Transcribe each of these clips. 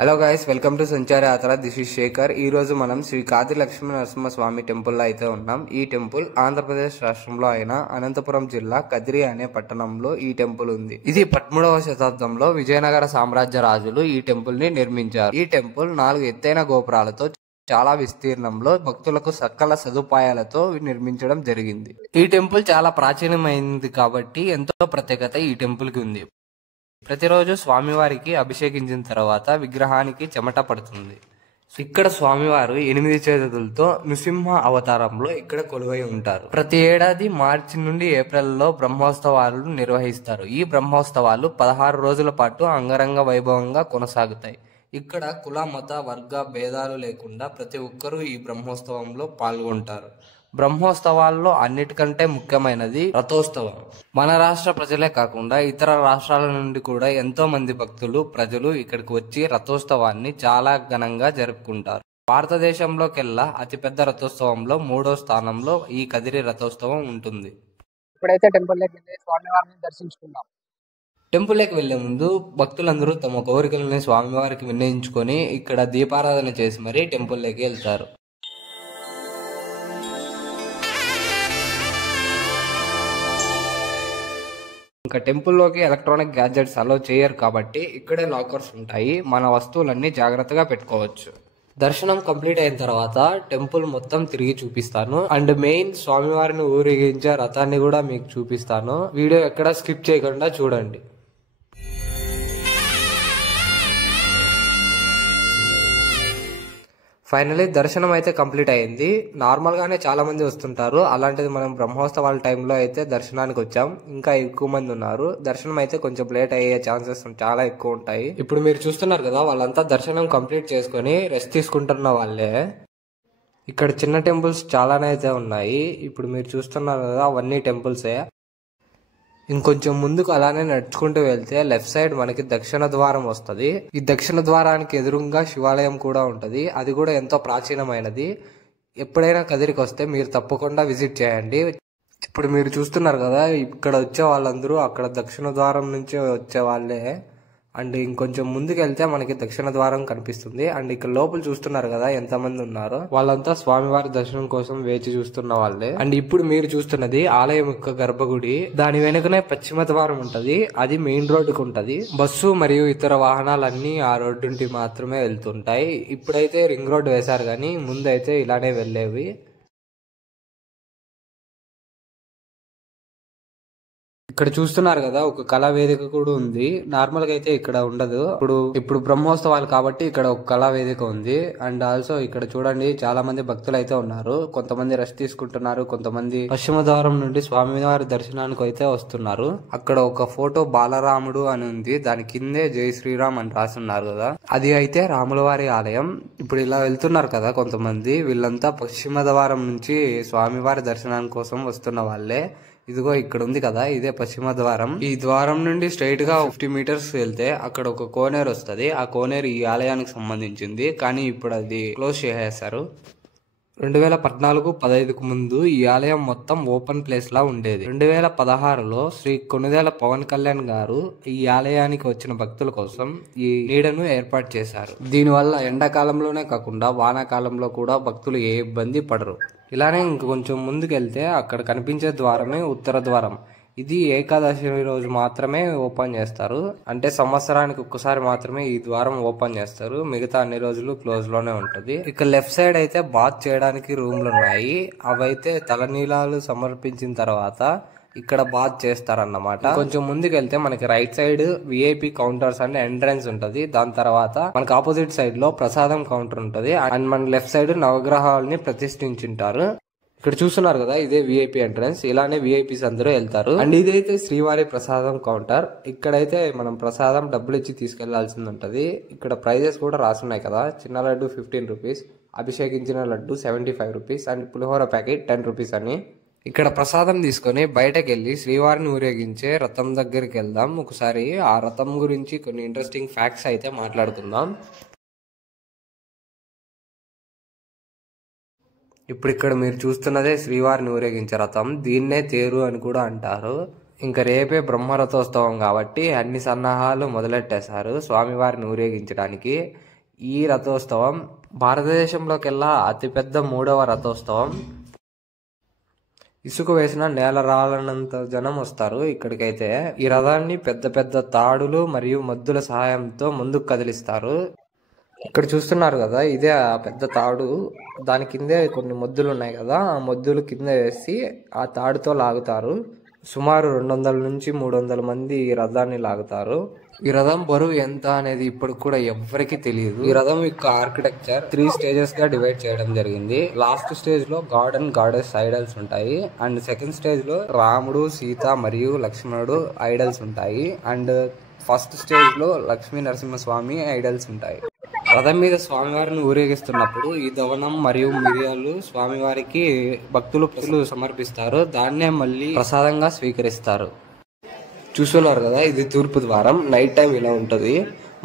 Hello guys, welcome to Sanchari Yatra. This is Shekhar. ఈ రోజు మనం శ్రీ కాది లక్ష్మీ నరసింహస్వామి టెంపుల్ లో అయితే ఉన్నాం. ఈ టెంపుల్ ఆంధ్రప్రదేశ్ రాష్ట్రంలో అయిన అనంతపురం జిల్లా కదిరి అనే పట్టణంలో ఈ టెంపుల్ ఉంది. ఇది 13వ శతాబ్దంలో విజయనగర సామ్రాజ్య రాజులు ఈ టెంపుల్ ని నిర్మించారు. ఈ టెంపుల్ 4 ఎత్తైన గోపురాలతో చాలా విస్తీర్ణంలో భక్తులకు సకల సదుపాయాలతో నిర్మించడం జరిగింది. ఈ టెంపుల్ చాలా ప్రాచీనమైనది కాబట్టి ఎంతో ప్రత్యేకత ఈ టెంపుల్ కి ఉంది. ప్రతిరోజు స్వామివారికి అభిషేకించిన తర్వాత విగ్రహానికి చెమట పడుతుంది. ఇక్కడ స్వామివారు 8 చేతులతో నృసింహ అవతారంలో ఇక్కడ కొలువై ఉంటారు. ప్రతి ఏడాది మార్చి నుండి ఏప్రిల్లో బ్రహ్మోత్సవాలు నిర్వహిస్తారు. ఈ బ్రహ్మోత్సవాలు 16 రోజుల పాటు అంగరంగ వైభవంగా కొనసాగుతాయి. ఇక్కడ కుల మత వర్గ భేదాలు లేకుండా ప్రతి ఒక్కరూ ఈ బ్రహ్మోత్సవంలో పాల్గొంటారు. బ్రహ్మోత్సవాల్లో అన్నిటికంటే ముఖ్యమైనది రథోత్సవం. మన రాష్ట్ర ప్రజలే కాకుండా ఇతర రాష్ట్రాల నుండి కూడా ఎంతో మంది ప్రజలు ఇక్కడికి వచ్చి రథోత్సవాన్ని చాలా ఘనంగా జరుపుకుంటారు. భారతదేశంలోకెల్లా అతిపెద్ద రథోత్సవంలో 3వ స్థానంలో ఈ కదిరి రథోత్సవం ఉంటుంది. ఇప్పుడైతే టెంపుల్ లోకి వెళ్ళి స్వామివారిని దర్శించుకున్నాం. టెంపుల్లోకి వెళ్లే ముందు భక్తులందరూ తమ కోరికలని స్వామివారికి విన్నయించుకొని ఇక్కడ దీపారాధన చేసి మరీ టెంపుల్లోకి వెళ్తారు. ఇంకా టెంపుల్లోకి ఎలక్ట్రానిక్ గ్యాడ్జెట్స్ అలో చేయరు కాబట్టి ఇక్కడే లాకర్స్ ఉంటాయి. మన వస్తువులన్నీ జాగ్రత్తగా పెట్టుకోవచ్చు. దర్శనం కంప్లీట్ అయిన తర్వాత టెంపుల్ మొత్తం తిరిగి చూపిస్తాను. అండ్ మెయిన్ స్వామివారిని ఊరేగించే రథాన్ని కూడా మీకు చూపిస్తాను. వీడియో ఎక్కడ స్కిప్ చేయకుండా చూడండి. ఫైనలీ దర్శనం అయితే కంప్లీట్ అయింది. నార్మల్ గానే చాలా మంది వస్తుంటారు. అలాంటిది మనం బ్రహ్మోత్సవాల టైంలో అయితే దర్శనానికి వచ్చాం. ఇంకా ఎక్కువ మంది ఉన్నారు. దర్శనం అయితే కొంచెం లేట్ అయ్యే ఛాన్సెస్ చాలా ఎక్కువ ఉంటాయి. ఇప్పుడు మీరు చూస్తున్నారు కదా, వాళ్ళంతా దర్శనం కంప్లీట్ చేసుకుని రెస్ట్ తీసుకుంటున్న వాళ్ళే. ఇక్కడ చిన్న టెంపుల్స్ చాలానే అయితే ఉన్నాయి. ఇప్పుడు మీరు చూస్తున్నారు కదా, అవన్నీ టెంపుల్సే. ఇంకొంచెం ముందుకు అలానే నడుచుకుంటూ వెళ్తే లెఫ్ట్ సైడ్ మనకి దక్షిణ ద్వారం వస్తుంది. ఈ దక్షిణ ద్వారానికి ఎదురుగా శివాలయం కూడా ఉంటది. అది కూడా ఎంతో ప్రాచీనమైనది. ఎప్పుడైనా కదిరికి వస్తే మీరు తప్పకుండా విజిట్ చేయండి. ఇప్పుడు మీరు చూస్తున్నారు కదా, ఇక్కడ వచ్చే వాళ్ళందరూ అక్కడ దక్షిణ ద్వారం నుంచి వచ్చే వాళ్ళే. అండ్ ఇంకొంచెం ముందుకు వెళ్తే మనకి దక్షిణ ద్వారం కనిపిస్తుంది. అండ్ ఇక్కడ లోపల చూస్తున్నారు కదా ఎంతమంది ఉన్నారో, వాళ్ళంతా స్వామివారి దర్శనం కోసం వేచి చూస్తున్న వాళ్ళే. అండ్ ఇప్పుడు మీరు చూస్తున్నది ఆలయం యొక్క గర్భగుడి. దాని వెనుకనే పశ్చిమ ద్వారం ఉంటది. అది మెయిన్ రోడ్డుకు ఉంటది. బస్సు మరియు ఇతర వాహనాలన్నీ ఆ రోడ్డు మాత్రమే వెళ్తుంటాయి. ఇప్పుడైతే రింగ్ రోడ్ వేశారు కానీ ముందైతే ఇలానే వెళ్లేవి. ఇక్కడ చూస్తున్నారు కదా, ఒక కళా వేదిక కూడా ఉంది. నార్మల్ గా అయితే ఇక్కడ ఉండదు. ఇప్పుడు బ్రహ్మోత్సవాలు కాబట్టి ఇక్కడ ఒక కళా వేదిక ఉంది. అండ్ ఆల్సో ఇక్కడ చూడండి, చాలా మంది భక్తులు అయితే ఉన్నారు. కొంతమంది రెస్ట్ తీసుకుంటున్నారు, కొంతమంది పశ్చిమ ద్వారం నుండి స్వామివారి దర్శనానికి అయితే వస్తున్నారు. అక్కడ ఒక ఫోటో బాలరాముడు అని ఉంది. దాని కిందే జై శ్రీరామ్ అని రాస్తున్నారు కదా, అది అయితే రాముల వారి ఆలయం. ఇప్పుడు ఇలా వెళ్తున్నారు కదా కొంతమంది, వీళ్ళంతా పశ్చిమ ద్వారం నుంచి స్వామివారి దర్శనానికి కోసం వస్తున్న వాళ్ళే. ఇదిగో ఇక్కడ ఉంది కదా, ఇదే పశ్చిమ ద్వారం. ఈ ద్వారం నుండి స్ట్రైట్ గా 50 మీటర్స్ వెళ్తే అక్కడ ఒక కోనేరు వస్తుంది. ఆ కోనేరు ఈ ఆలయానికి సంబంధించింది, కానీ ఇప్పుడు అది క్లోజ్ చేసేశారు. 2014-15కు ముందు ఈ ఆలయం మొత్తం ఓపెన్ ప్లేస్ లా ఉండేది. 2016లో శ్రీ కొణిదెల పవన్ కళ్యాణ్ గారు ఈ ఆలయానికి వచ్చిన భక్తుల కోసం ఈ నీడను ఏర్పాటు చేశారు. దీనివల్ల ఎండాకాలంలోనే కాకుండా వానాకాలంలో కూడా భక్తులు ఏ ఇబ్బంది పడరు. ఇలానే ఇంకొంచెం ముందుకెళ్తే అక్కడ కనిపించే ద్వారమే ఉత్తర ద్వారం. ఇది ఏకాదశి రోజు మాత్రమే ఓపెన్ చేస్తారు. అంటే సంవత్సరానికి ఒక్కసారి మాత్రమే ఈ ద్వారం ఓపెన్ చేస్తారు. మిగతా అన్ని రోజులు క్లోజ్ లోనే ఉంటది. ఇక లెఫ్ట్ సైడ్ అయితే బాత్ చేయడానికి రూమ్లు ఉన్నాయి. అవైతే తలనీలాలు సమర్పించిన తర్వాత ఇక్కడ బాత్ చేస్తారన్నమాట. కొంచెం ముందుకెళ్తే మనకి రైట్ సైడ్ విఐపి కౌంటర్స్ అంటే ఎంట్రన్స్ ఉంటది. దాని తర్వాత మనకి ఆపోజిట్ సైడ్ లో ప్రసాదం కౌంటర్ ఉంటది. అండ్ మన లెఫ్ట్ సైడ్ నవగ్రహాలని ప్రతిష్ఠించుంటారు. ఇక్కడ చూస్తున్నారు కదా, ఇదే విఐపి ఎంట్రన్స్. ఇలానే విఐపీస్ అందరూ వెళ్తారు. అండ్ ఇదైతే శ్రీవారి ప్రసాదం కౌంటర్. ఇక్కడైతే మనం ప్రసాదం డబ్బులు ఇచ్చి తీసుకెళ్లాల్సింది ఉంటది. ఇక్కడ ప్రైజెస్ కూడా రాసున్నాయి కదా, చిన్న లడ్డు 15 రూపీస్, అభిషేకించిన laddu 75 rupees, and pulihora packet 10 rupees అని. ఇక్కడ ప్రసాదం తీసుకొని బయటకు వెళ్లి శ్రీవారిని ఊరేగించే రథం దగ్గరికి వెళ్దాం. ఒకసారి ఆ రథం గురించి కొన్ని ఇంట్రెస్టింగ్ ఫ్యాక్ట్స్ అయితే మాట్లాడుకుందాం. ఇప్పుడు ఇక్కడ మీరు చూస్తున్నదే శ్రీవారిని ఊరేగించే రథం. దీన్నే తేరు అని కూడా అంటారు. ఇంకా రేపే బ్రహ్మరథోత్సవం కాబట్టి అన్ని సన్నాహాలు మొదలెట్టేశారు స్వామివారిని ఊరేగించడానికి. ఈ రథోత్సవం భారతదేశంలోకెల్లా అతిపెద్ద 3వ రథోత్సవం. ఇసుక వేసిన నేల రాలనంత జనం వస్తారు ఇక్కడికైతే. ఈ రథాన్ని పెద్ద పెద్ద తాడులు మరియు మద్దుల సహాయంతో ముందుకు కదిలిస్తారు. ఇక్కడ చూస్తున్నారు కదా, ఇదే ఆ పెద్ద తాడు. దాని కిందే కొన్ని మొద్దులు ఉన్నాయి కదా, ఆ మొద్దులు కింద వేసి ఆ తాడుతో లాగుతారు. సుమారు 200 నుంచి 300 మంది ఈ రథాన్ని లాగుతారు. ఈ రథం బరువు ఎంత అనేది ఇప్పుడు కూడా ఎవ్వరికీ తెలియదు. ఈ రథం యొక్క ఆర్కిటెక్చర్ 3 స్టేజెస్ గా డివైడ్ చేయడం జరిగింది. లాస్ట్ స్టేజ్ లో గాడ్ అండ్ గాడెస్ ఐడల్స్ ఉంటాయి. అండ్ సెకండ్ స్టేజ్ లో రాముడు, సీత మరియు లక్ష్మణుడు ఐడల్స్ ఉంటాయి. అండ్ ఫస్ట్ స్టేజ్ లో లక్ష్మీ నరసింహస్వామి ఐడల్స్ ఉంటాయి. రథం మీద స్వామివారిని ఊరేగిస్తున్నప్పుడు ఈ దవనం మరియు మిరియాలు స్వామివారికి భక్తులు సమర్పిస్తారు. దాన్నే మళ్ళీ ప్రసాదంగా స్వీకరిస్తారు. చూస్తున్నారు కదా, ఇది తూర్పు ద్వారం. నైట్ టైం ఇలా ఉంటది.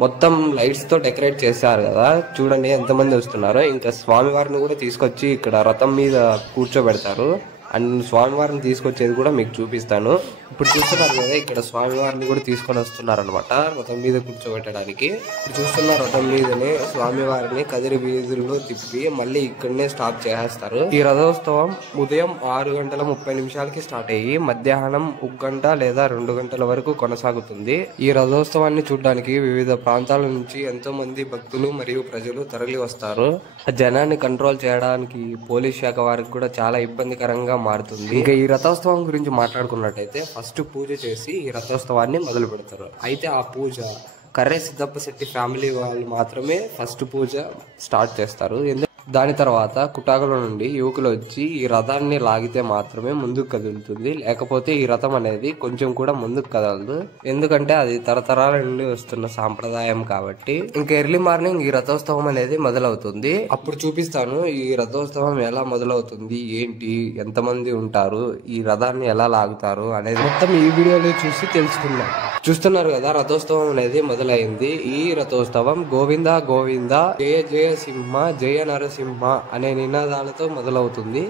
మొత్తం లైట్స్ తో డెకరేట్ చేశారు కదా, చూడండి ఎంతమంది వస్తున్నారో. ఇంకా స్వామివారిని కూడా తీసుకొచ్చి ఇక్కడ రథం మీద కూర్చోబెడతారు. అండ్ స్వామివారిని తీసుకొచ్చేది కూడా మీకు చూపిస్తాను. ఇప్పుడు చూస్తున్నారు కదా, ఇక్కడ స్వామివారిని కూడా తీసుకొని వస్తున్నారు అనమాట రథం మీద కూర్చోబెట్టడానికి. ఇప్పుడు చూస్తున్న రథం మీదనే స్వామివారిని కదిరి వీధుల్లో తిప్పి మళ్ళీ ఇక్కడనే స్టాప్ చేసేస్తారు. ఈ రథోత్సవం ఉదయం 6:30 స్టార్ట్ అయ్యి మధ్యాహ్నం 1 గంట లేదా 2 గంటల వరకు కొనసాగుతుంది. ఈ రథోత్సవాన్ని చూడడానికి వివిధ ప్రాంతాల నుంచి ఎంతో మంది భక్తులు మరియు ప్రజలు తరలి వస్తారు. ఆ జనాన్ని కంట్రోల్ చేయడానికి పోలీస్ శాఖ వారికి కూడా చాలా ఇబ్బందికరంగా మారుతుంది. ఇంకా ఈ రథోత్సవం గురించి మాట్లాడుకున్నట్టయితే ఫస్ట్ పూజ చేసి ఈ రథోత్సవాన్ని మొదలు పెడతారు. అయితే ఆ పూజ కర్రే సిద్ధప్ప శెట్టి ఫ్యామిలీ వాళ్ళు మాత్రమే ఫస్ట్ పూజ స్టార్ట్ చేస్తారు. దాని తర్వాత కుటాకుల నుండి యువకులు వచ్చి ఈ రథాన్ని లాగితే మాత్రమే ముందుకు కదులుతుంది. లేకపోతే ఈ రథం అనేది కొంచెం కూడా ముందుకు కదలదు. ఎందుకంటే అది తరతరాల నుండి వస్తున్న సాంప్రదాయం కాబట్టి. ఇంకా ఎర్లీ మార్నింగ్ ఈ రథోత్సవం అనేది మొదలవుతుంది. అప్పుడు చూపిస్తాను ఈ రథోత్సవం ఎలా మొదలవుతుంది, ఏంటి, ఎంతమంది ఉంటారు, ఈ రథాన్ని ఎలా లాగుతారు అనేది మొత్తం ఈ వీడియోలో చూసి తెలుసుకుందాం. చూస్తున్నారు కదా, రథోత్సవం అనేది మొదలైంది. ఈ రథోత్సవం గోవింద గోవింద జయ జయ సింహ జయ నరసింహ అనే నినాదాలతో మొదలవుతుంది.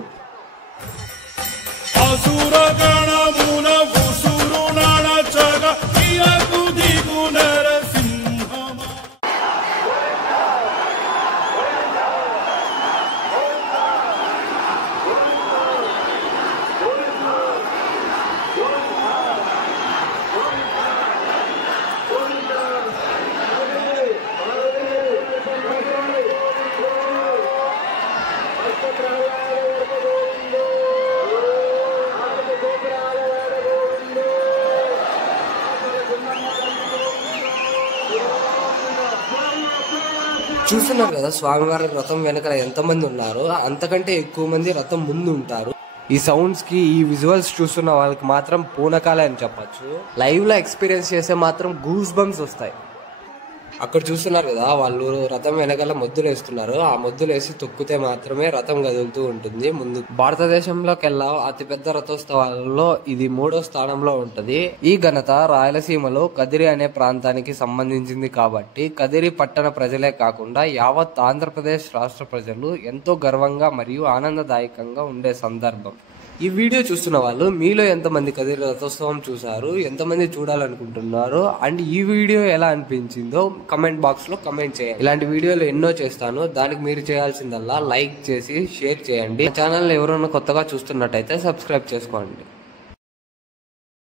చూస్తున్నారు కదా, స్వామివారి రథం వెనకాల ఎంతమంది ఉన్నారో అంతకంటే ఎక్కువ మంది రథం ముందు ఉంటారు. ఈ సౌండ్స్ కి, ఈ విజువల్స్ చూస్తున్న వాళ్ళకి మాత్రం పూనకాలే అని చెప్పచ్చు. లైవ్ లో ఎక్స్పీరియన్స్ చేస్తే మాత్రం గూస్ బంప్స్ వస్తాయి. అక్కడ చూస్తున్నారు కదా, వాళ్ళు రథం వెనకాల మొద్దులు వేస్తున్నారు. ఆ మొద్దులు వేసి తొక్కితే మాత్రమే రథం కదులుతూ ఉంటుంది ముందు. భారతదేశంలోకెల్లా అతిపెద్ద రథోత్సవాలలో ఇది 3వ స్థానంలో ఉంటది. ఈ ఘనత రాయలసీమలో కదిరి అనే ప్రాంతానికి సంబంధించింది కాబట్టి కదిరి పట్టణ ప్రజలే కాకుండా యావత్ ఆంధ్రప్రదేశ్ రాష్ట్ర ప్రజలు ఎంతో గర్వంగా మరియు ఆనందదాయకంగా ఉండే సందర్భం. ఈ వీడియో చూస్తున్న వాళ్ళు మీలో ఎంతమంది కదిరి రథోత్సవం చూసారు, ఎంతమంది చూడాలనుకుంటున్నారు, అండ్ ఈ వీడియో ఎలా అనిపించిందో కమెంట్ బాక్స్ లో కమెంట్ చేయండి. ఇలాంటి వీడియోలు ఎన్నో చేస్తాను. దానికి మీరు చేయాల్సిందల్లా లైక్ చేసి షేర్ చేయండి. ఛానల్ ఎవరైనా కొత్తగా చూస్తున్నట్టయితే సబ్స్క్రైబ్ చేసుకోండి.